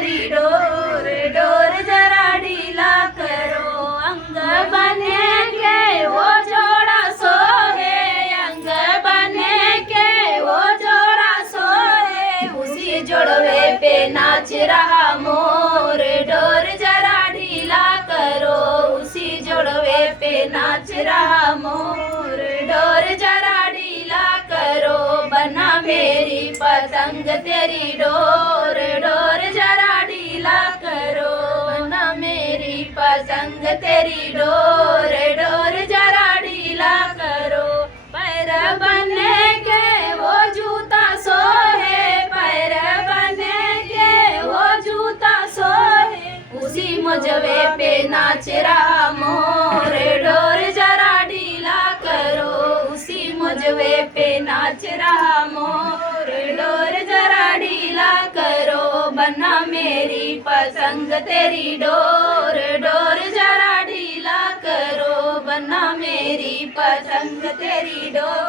तेरी door door जरा ढीला करो। अंग बने के वो जोड़ा सोहे, अंग बने के वो जोड़ा सोहे, उसी जोड़वे पे नाच रहा मोर। डोर जरा ढीला करो, उसी जोड़वे पे नाच रहा मोर। डोर जरा ढीला करो, बना मेरी पतंग तेरी डोर। डोर जरा ढीला करो, बना मेरी पतंग तेरी डोर। डोर जरा ढीला करो, पैर बने के वो जूता सोहे, पैर बने के वो जूता सोहे, उसी मुझवे पे नाच रहा मोर। डोर जरा ढीला करो, उसी मुझवे पे नाच रहा मोर। डोर जरा ढीला करो, बना मेरी पतंग तेरी डोर। डोर जरा ढीला करो, बना मेरी पतंग तेरी डोर।